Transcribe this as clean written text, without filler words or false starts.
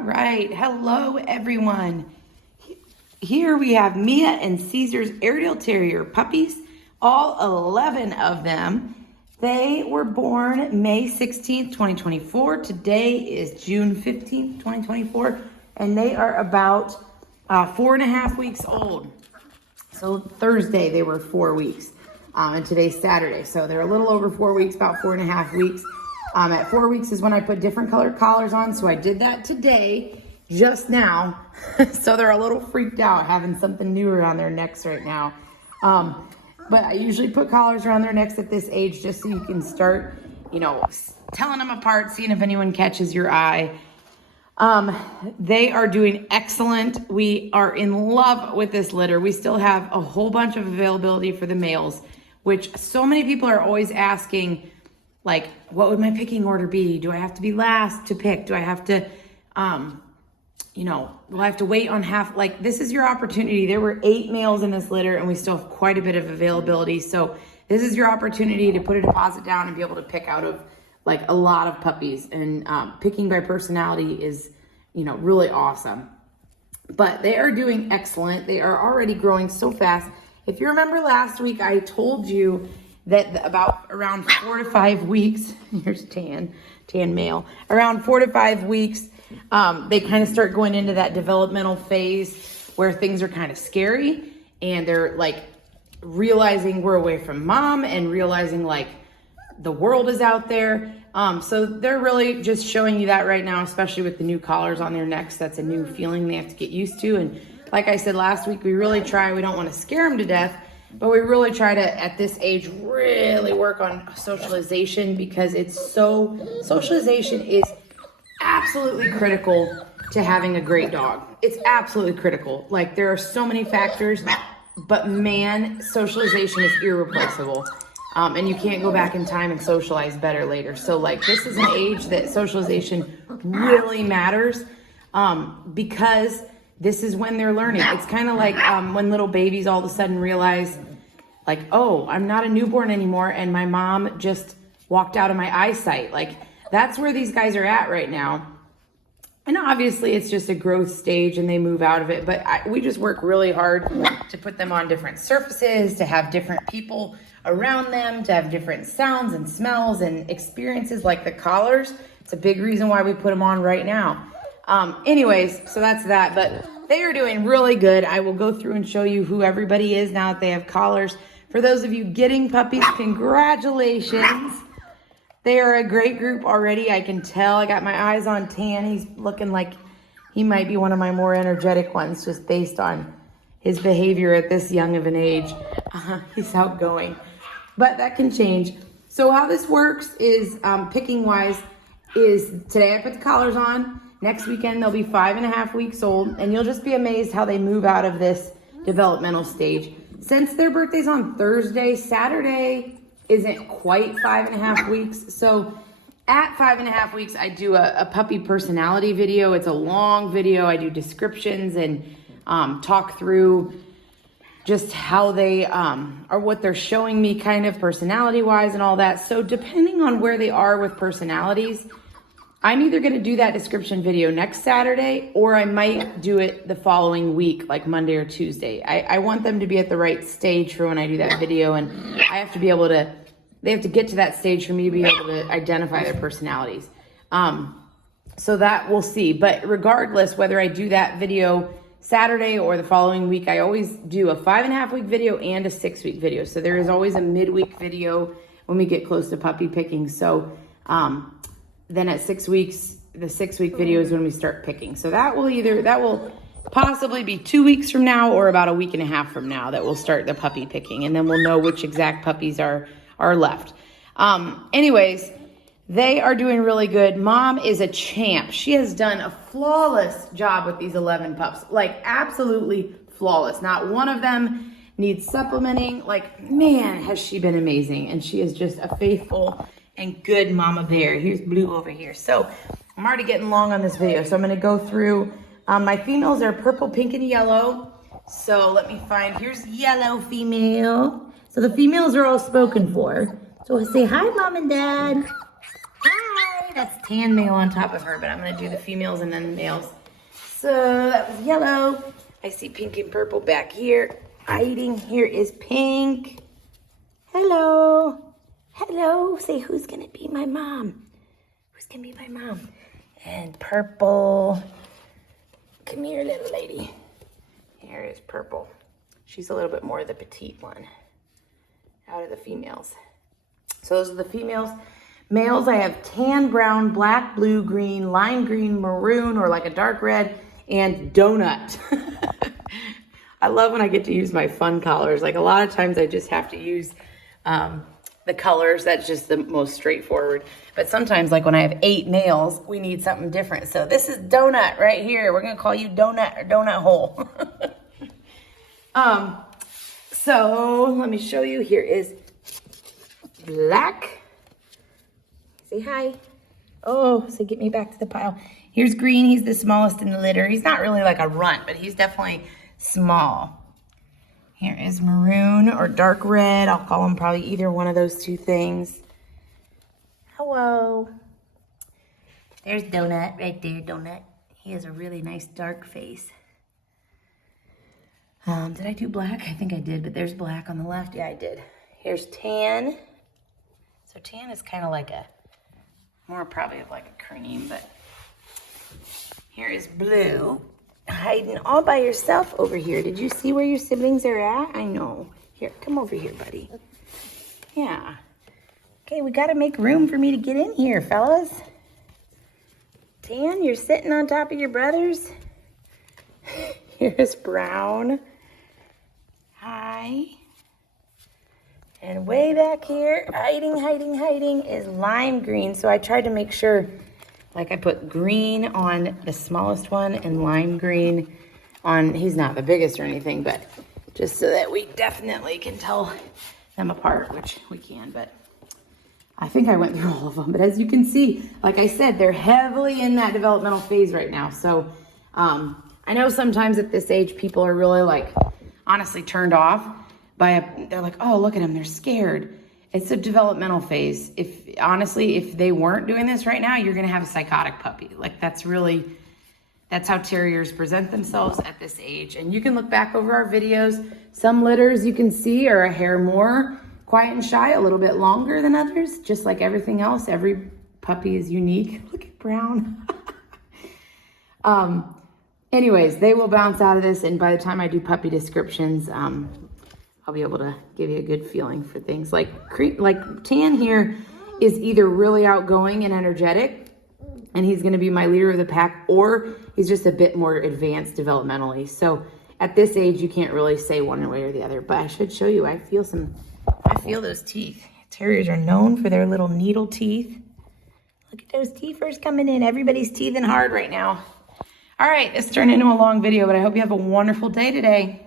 All right, hello everyone. Here we have Mia and Caesar's Airedale Terrier puppies, all 11 of them. They were born May 16th, 2024. Today is June 15th, 2024, and they are about 4.5 weeks old. So Thursday they were 4 weeks, and today's Saturday. So they're a little over 4 weeks, about 4.5 weeks. At 4 weeks is when I put different colored collars on. So I did that today, just now. So they're a little freaked out having something new around their necks right now. But I usually put collars around their necks at this age just so you can start, telling them apart, seeing if anyone catches your eye. They are doing excellent. We are in love with this litter. We still have a whole bunch of availability for the males, which so many people are always asking, like, what would my picking order be? Do I have to be last to pick? Do I have to, will I have to wait on half? Like, this is your opportunity. There were 8 males in this litter and we still have quite a bit of availability. So this is your opportunity to put a deposit down and be able to pick out of like a lot of puppies. And picking by personality is, really awesome. But they are doing excellent. They are already growing so fast. If you remember last week, I told you that about around 4 to 5 weeks, here's tan male, around 4 to 5 weeks, they kind of start going into that developmental phase where things are kind of scary and they're like realizing we're away from mom and realizing like the world is out there. So they're really just showing you that right now, especially with the new collars on their necks. That's a new feeling they have to get used to. And like I said last week, we really try, we don't want to scare them to death, but we really try to, at this age, really work on socialization because socialization is absolutely critical to having a great dog. It's absolutely critical. Like, there are so many factors, but man, socialization is irreplaceable. And you can't go back in time and socialize better later. So like, this is an age that socialization really matters because this is when they're learning. It's kind of like when little babies all of a sudden realize like, oh, I'm not a newborn anymore and my mom just walked out of my eyesight. Like, that's where these guys are at right now. And obviously it's just a growth stage and they move out of it. But we just work really hard to put them on different surfaces, to have different people around them, to have different sounds and smells and experiences like the collars. It's a big reason why we put them on right now. Anyways, so that's that, but they are doing really good. I will go through and show you who everybody is now that they have collars. For those of you getting puppies, congratulations. They are a great group already. I can tell. I got my eyes on Tan. He's looking like he might be one of my more energetic ones just based on his behavior at this young of an age. He's outgoing, but that can change. So how this works is picking wise is today I put the collars on. Next weekend, they'll be 5.5 weeks old, and you'll just be amazed how they move out of this developmental stage. Since their birthday's on Thursday, Saturday isn't quite 5.5 weeks. So at 5.5 weeks, I do a puppy personality video. It's a long video. I do descriptions and talk through just how they are, what they're showing me kind of personality-wise and all that. So depending on where they are with personalities, I'm either going to do that description video next Saturday or I might do it the following week, like Monday or Tuesday. I want them to be at the right stage for when I do that video, and I have to be able to, they have to get to that stage for me to be able to identify their personalities. So that we'll see. But regardless, whether I do that video Saturday or the following week, I always do a 5.5 week video and a 6 week video. So there is always a midweek video when we get close to puppy picking. So, then at 6 weeks, the 6 week video is when we start picking. So that will possibly be 2 weeks from now or about a week and a half from now that we'll start the puppy picking. And then we'll know which exact puppies are left. Anyways, they are doing really good. Mom is a champ. She has done a flawless job with these 11 pups. Like, absolutely flawless. Not one of them needs supplementing. Like, man, has she been amazing. And she is just a faithful and good mama bear. Here's Blue over here. So I'm already getting long on this video. So I'm going to go through. My females are purple, pink, and yellow. So let me find. Here's yellow female. So the females are all spoken for. So I say, hi, Mom and Dad. Hi. That's tan male on top of her, but I'm gonna do the females and then the males. So that was yellow. I see pink and purple back here. Hiding here is pink. Hello. Hello. Say, who's gonna be my mom? Who's gonna be my mom? And purple. Come here, little lady. Here is purple. She's a little bit more the petite one out of the females. So those are the females. Males, I have tan, brown, black, blue, green, lime green, maroon, or like a dark red, and donut. I love when I get to use my fun colors. Like a lot of times I just have to use the colors. That's just the most straightforward. But sometimes like when I have 8 males, we need something different. So this is donut right here. We're gonna call you donut or donut hole. So let me show you. Here is black. Say hi. Oh, so get me back to the pile. Here's green. He's the smallest in the litter. He's not really like a runt, but he's definitely small. Here is maroon or dark red. I'll call him probably either one of those two things. Hello. There's Donut right there, Donut. He has a really nice dark face. Did I do black? I think I did, but there's black on the left. Yeah, I did. Here's tan. So tan is kind of like a, more probably of like a cream, but here is blue. Hiding all by yourself over here. Did you see where your siblings are at? I know. Here, come over here, buddy. Yeah. Okay, we gotta make room for me to get in here, fellas. Tan, you're sitting on top of your brothers. Here's brown. Hi. And way back here, hiding, is lime green. So I tried to make sure, like I put green on the smallest one and lime green on, he's not the biggest or anything, but just so that we definitely can tell them apart, which we can, but I think I went through all of them. But as you can see, like I said, they're heavily in that developmental phase right now. So I know sometimes at this age, people are really like, honestly turned off by they're like, oh, look at them, they're scared. It's a developmental phase. Honestly, if they weren't doing this right now, you're gonna have a psychotic puppy. Like that's how terriers present themselves at this age. And you can look back over our videos. Some litters you can see are a hair more quiet and shy, a little bit longer than others, just like everything else. Every puppy is unique. Look at Brown. Anyways, they will bounce out of this, and by the time I do puppy descriptions, I'll be able to give you a good feeling for things. Like Tan here is either really outgoing and energetic, and he's gonna be my leader of the pack, or he's just a bit more advanced developmentally. So at this age, you can't really say one way or the other, but I should show you. I feel those teeth. Terriers are known for their little needle teeth. Look at those teethers coming in. Everybody's teething hard right now. All right, this turned into a long video, but I hope you have a wonderful day today.